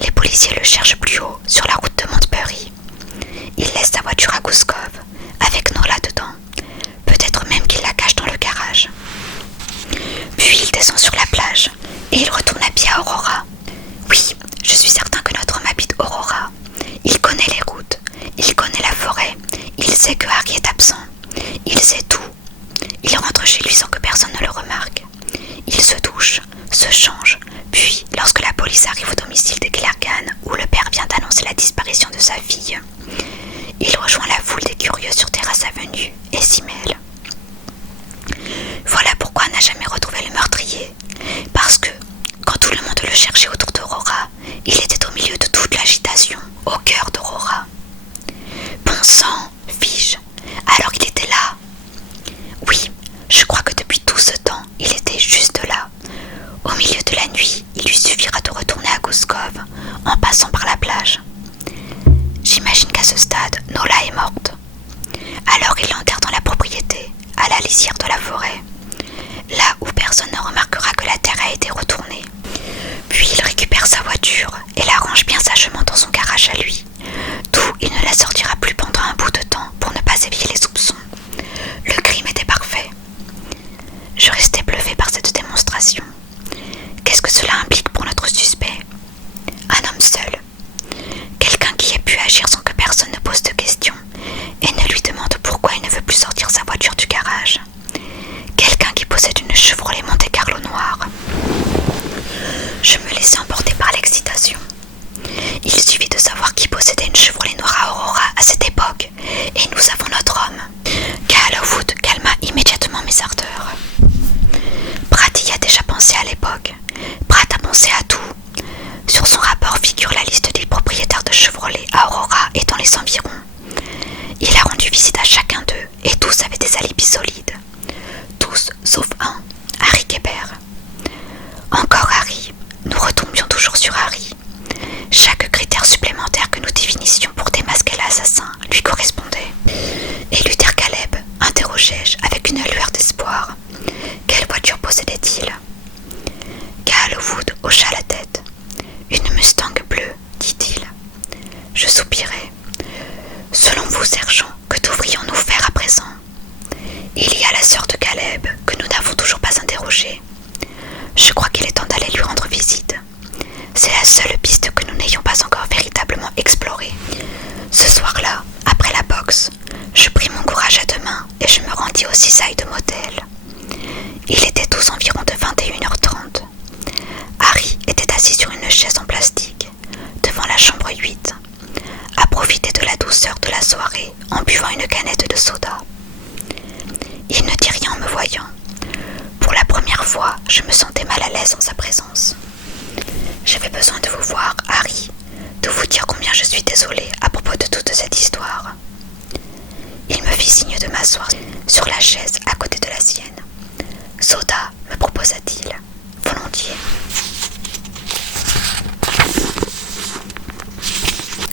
Les policiers le cherchent plus haut, sur la route de Montbury. Il laisse sa voiture à Goose Cove, avec Nola dedans. Peut-être même qu'il la cache dans le garage. Puis il descend sur la plage, et il retourne à pied à Aurora. Oui, je suis certain que notre homme habite Aurora. Il connaît les routes, il connaît la forêt, il sait que Harry est absent. Il sait tout. Il rentre chez lui sans que personne ne le remarque. Il se douche, se change, puis, lorsque la police arrive au domicile de Clergan, où le père vient d'annoncer la disparition de sa fille, il rejoint la foule des curieux sur Terrace Avenue et s'y mêle. Voilà pourquoi on n'a jamais retrouvé le meurtrier. Parce que, quand tout le monde le cherchait autour d'Aurora, il était au milieu de toute l'agitation, au cœur d'Aurora. Bon sang, fis-je, alors il était là. Oui, je crois que depuis tout ce temps, il était juste là. Au milieu de la nuit, il lui suffira de retourner à Goose Cove, en passant par la plage. J'imagine qu'à ce stade, Nola est morte. Alors il l'enterre dans la propriété, à la lisière de la forêt, là où personne ne remarquera que la terre a été retournée. Puis il récupère sa voiture et la range bien sagement dans son garage à lui, d'où il ne la sortira plus pendant un bout de temps pour ne pas éveiller les soupçons. Le crime était parfait. Je restais bluffé par cette démonstration. Qu'est-ce que cela implique pour notre suspect? Un homme seul. Quelqu'un qui ait pu agir sans que personne ne pose de questions et ne lui demande pourquoi il ne veut plus sortir sa voiture du garage. Quelqu'un qui possède une Chevrolet Monte Carlo noire. tous environs de 21h30. Harry était assis sur une chaise en plastique, devant la chambre 8, à profiter de la douceur de la soirée en buvant une canette de soda. Il ne dit rien en me voyant. Pour la première fois, je me sentais mal à l'aise en sa présence. J'avais besoin de vous voir, Harry, de vous dire combien je suis désolée à propos de toute cette histoire. Il me fit signe de m'asseoir sur la chaise à côté de la sienne. Soda, me proposa-t-il. Volontiers.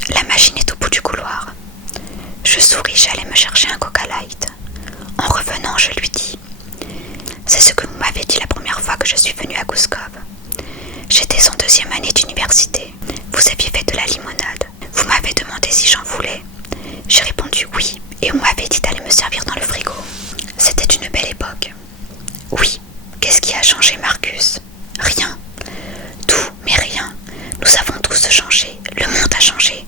La machine est au bout du couloir. Je souris, j'allais me chercher un Coca Light. En revenant, je lui dis « C'est ce que vous m'avez dit la première fois que je suis venue à Gouskov. J'étais en 2e année d'université. Vous aviez fait de la limonade. Vous m'avez demandé si j'en voulais. J'ai répondu oui, et vous m'avez dit d'aller me servir dans le frigo. C'était une belle époque. Oui, qu'est-ce qui a changé, Marcus? Rien. Tout, mais rien. Nous avons tous changé. Le monde a changé.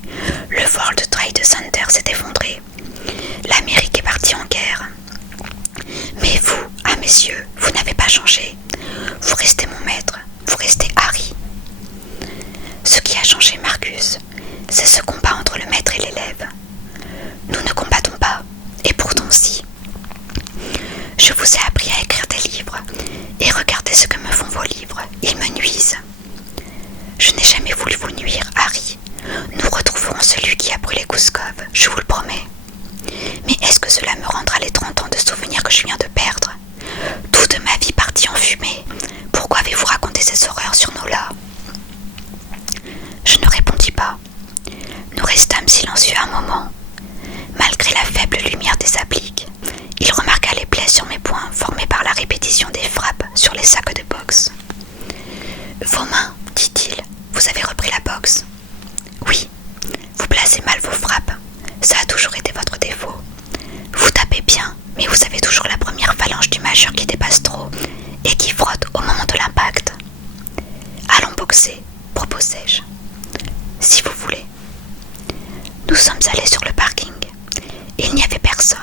Le World Trade Center s'est effondré. L'Amérique est partie en guerre. Mais vous, à mes yeux, vous n'avez pas changé. Vous restez mon maître. Vous restez Harry. Ce qui a changé, Marcus, c'est ce combat entre le maître et l'élève. Nous ne combattons pas, et pourtant si. Je vous ai appris à écrire des livres, et regardez ce que me font vos livres, ils me nuisent. Je n'ai jamais voulu vous nuire, Harry. Nous retrouverons celui qui a brûlé Gouskov, je vous le promets. Mais est-ce que cela me rendra les 30 ans de souvenirs que je viens de perdre? Toute ma vie partie en fumée. Pourquoi avez-vous raconté ces horreurs sur Nola? Je ne répondis pas. Nous restâmes silencieux un moment. Malgré la faible lumière des appliques, il remarqua les plaies sur mes poings formées par la répétition des frappes sur les sacs de boxe. « Vos mains, dit-il, vous avez repris la boxe. Oui, vous placez mal vos frappes, ça a toujours été votre défaut. Vous tapez bien, mais vous avez toujours la première phalange du majeur qui dépasse trop et qui frotte au moment de l'impact. Allons boxer, proposai-je. Si vous voulez. » Nous sommes allés sur le parking. Il n'y avait personne.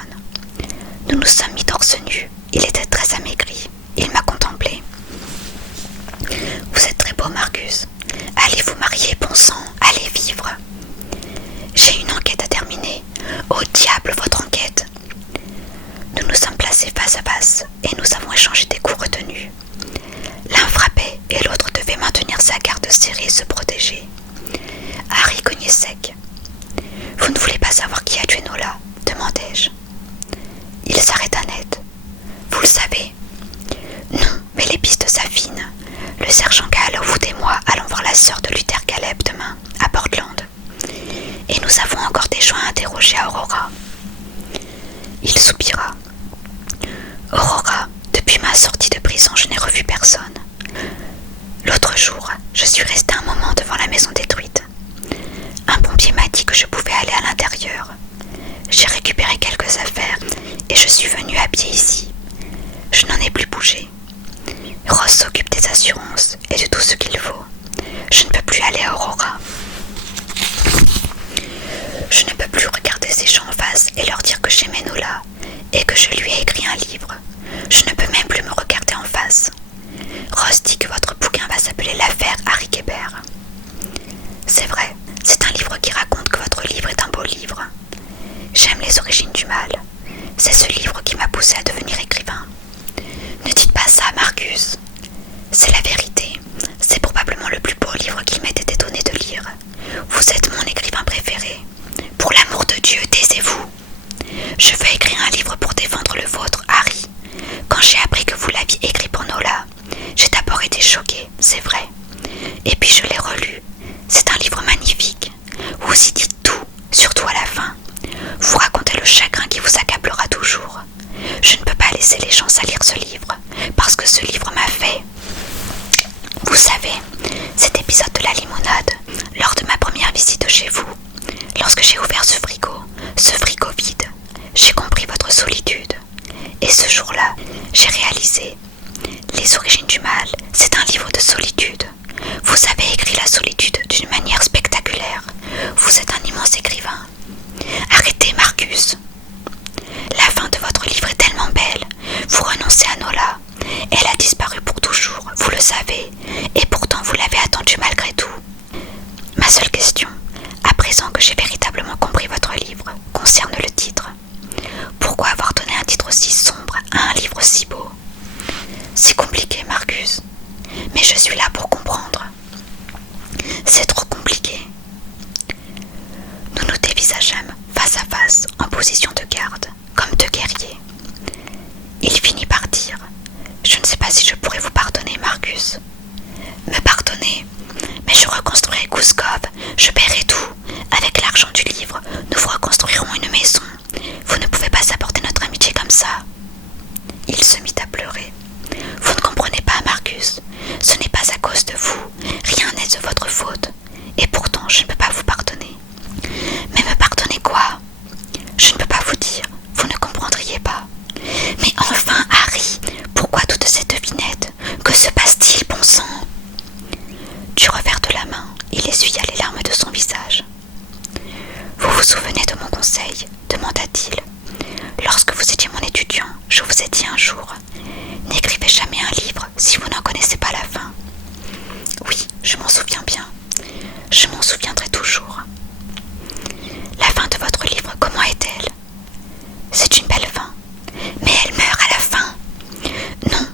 Nous nous sommes mis torse nu. Il était très amaigri. Il m'a contemplé. « Vous êtes très beau, Marcus. Allez vous marier, bon sang, allez vivre. J'ai une enquête à terminer. Au diable, votre enquête. » Nous nous sommes placés face à face et nous avons échangé des coups retenus. L'un frappait et l'autre devait maintenir sa garde serrée et se protéger. Harry cognait sec. « Vous ne voulez pas savoir qui a tué Nola ?» demandai-je. Il s'arrêta net. « Vous le savez ?»« Non, mais les pistes s'affinent. Le sergent Gallowwood et moi allons voir la sœur de Luther Caleb demain, à Portland. Et nous avons encore des gens à interroger à Aurora. » Il soupira. « Aurora, depuis ma sortie de prison, je n'ai revu personne. L'autre jour, je suis restée un moment devant la maison détruite. Un pompier m'a dit que je pouvais aller à l'intérieur. J'ai récupéré quelques affaires et je suis venue à pied ici. Je n'en ai plus bougé. Ross s'occupe des assurances et de tout ce qu'il faut. Je ne peux plus aller à Aurora. Je ne peux plus regarder ces gens en face et leur dire que j'aimais Nola et que je lui ai écrit un livre. Je ne peux même plus me regarder en face. Ross dit que votre bouquin va s'appeler l'affaire Harry Kéber. C'est vrai, c'est un livre qui raconte que votre livre est un beau livre. J'aime les origines du mal. C'est ce livre qui m'a poussé à devenir écrivain. Ne dites pas ça, Marcus. C'est la vérité. C'est probablement le plus beau livre qu'il m'ait été donné de lire. Vous êtes mon écrivain préféré. Pour l'amour de Dieu, taisez-vous. Je veux écrire un livre pour défendre le vôtre, Harry. Quand j'ai appris que vous l'aviez écrit pour Nola, j'ai d'abord été choquée, c'est vrai. Et puis je l'ai relu. C'est un livre magnifique. Vous y dites tout, surtout à la fin. Vous racontez le chagrin qui vous accablera toujours. Je ne peux pas laisser les gens salir ce livre, parce que ce livre m'a fait... Vous savez, cet épisode de la limonade, lors de ma première visite chez vous, lorsque j'ai ouvert ce frigo vide, j'ai compris votre solitude. Et ce jour-là, j'ai réalisé, Les origines du mal, c'est un livre de solitude. Vous avez écrit la solitude d'une manière spectaculaire. Vous êtes un immense écrivain. Arrêtez, Marcus. La fin de votre livre est tellement belle. Vous renoncez à Nola. Elle a disparu si compliqué, Marcus. Mais je suis là pour comprendre. C'est trop compliqué. Nous nous dévisageâmes face à face en position de garde, comme deux guerriers. Il finit par dire « Je ne sais pas si je pourrais vous pardonner, Marcus. » « Me pardonner? Mais je reconstruirai Gouskov, je paierai tout. Avec l'argent du livre, nous vous reconstruirons une maison. Vous ne pouvez pas apporter notre amitié comme ça. » Il se mit à pleurer. « Vous ne comprenez pas, Marcus. Ce n'est pas à cause de vous. Rien n'est de votre faute. Et pourtant, je ne peux pas vous pardonner. » « Mais me pardonner quoi? Je ne peux pas vous dire. Vous ne comprendriez pas. » « Mais enfin, Harry, pourquoi toute cette devinette? Que se passe-t-il, bon sang ?» Du revers de la main, il essuya les larmes de son visage. « Vous vous souvenez de mon conseil? Demanda-t-il. Lorsque vous étiez mon étudiant, je vous ai dit un jour, n'écrivez jamais un livre si vous n'en connaissez pas la fin. Oui, je m'en souviens bien. Je m'en souviendrai toujours. La fin de votre livre, comment est-elle? C'est une belle fin. Mais elle meurt à la fin. Non,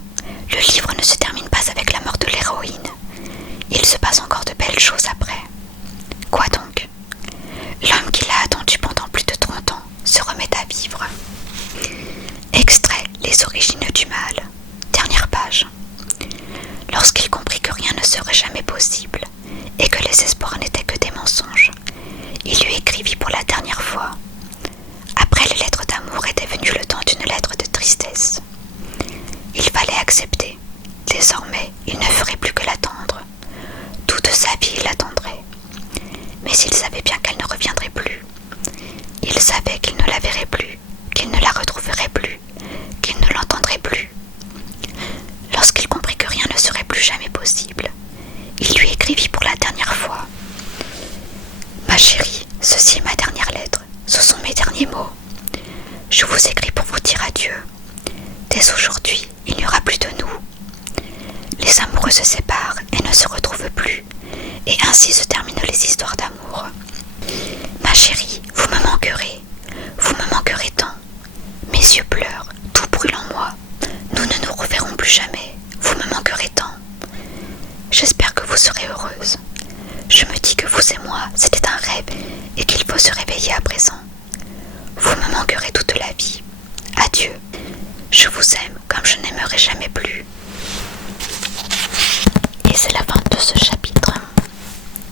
le livre ne se termine pas avec la mort de l'héroïne. Il se passe encore de belles choses après. Quoi donc? L'homme qui l'a attendu pendant plus de 30 ans se remet à vivre. Extrait Les origines du mal. Dernière page. Lorsqu'il comprit que rien ne serait jamais possible et que les espoirs n'étaient que des mensonges, il lui écrivit pour la dernière fois. Après les lettres d'amour était venu le temps d'une lettre de tristesse. Il fallait accepter. Désormais, il ne ferait plus que l'attendre. Toute sa vie, il l'attendrait. Mais il savait bien qu'elle ne reviendrait plus. Il savait qu'il ne la verrait plus, qu'il ne la retrouverait plus, qu'il ne l'entendrait plus. Lorsqu'il comprit que rien ne serait plus jamais possible, il lui écrivit pour la dernière fois. « Ma chérie, ceci est ma dernière lettre, ce sont mes derniers mots. Je vous écris pour vous dire adieu. Dès aujourd'hui, il n'y aura plus de nous. Les amoureux se séparent et ne se retrouvent plus, et ainsi se terminent les histoires d'amour. Ma chérie, vous me manquerez tant. Mes yeux pleurent, tout brûle en moi. Nous ne nous reverrons plus jamais, vous me manquerez tant. J'espère que vous serez heureuse. Je me dis que vous et moi, c'était un rêve et qu'il faut se réveiller à présent. Vous me manquerez toute la vie. Adieu. Je vous aime comme je n'aimerai jamais plus. » Et c'est la fin de ce chapitre.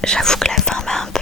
J'avoue que la fin m'a un peu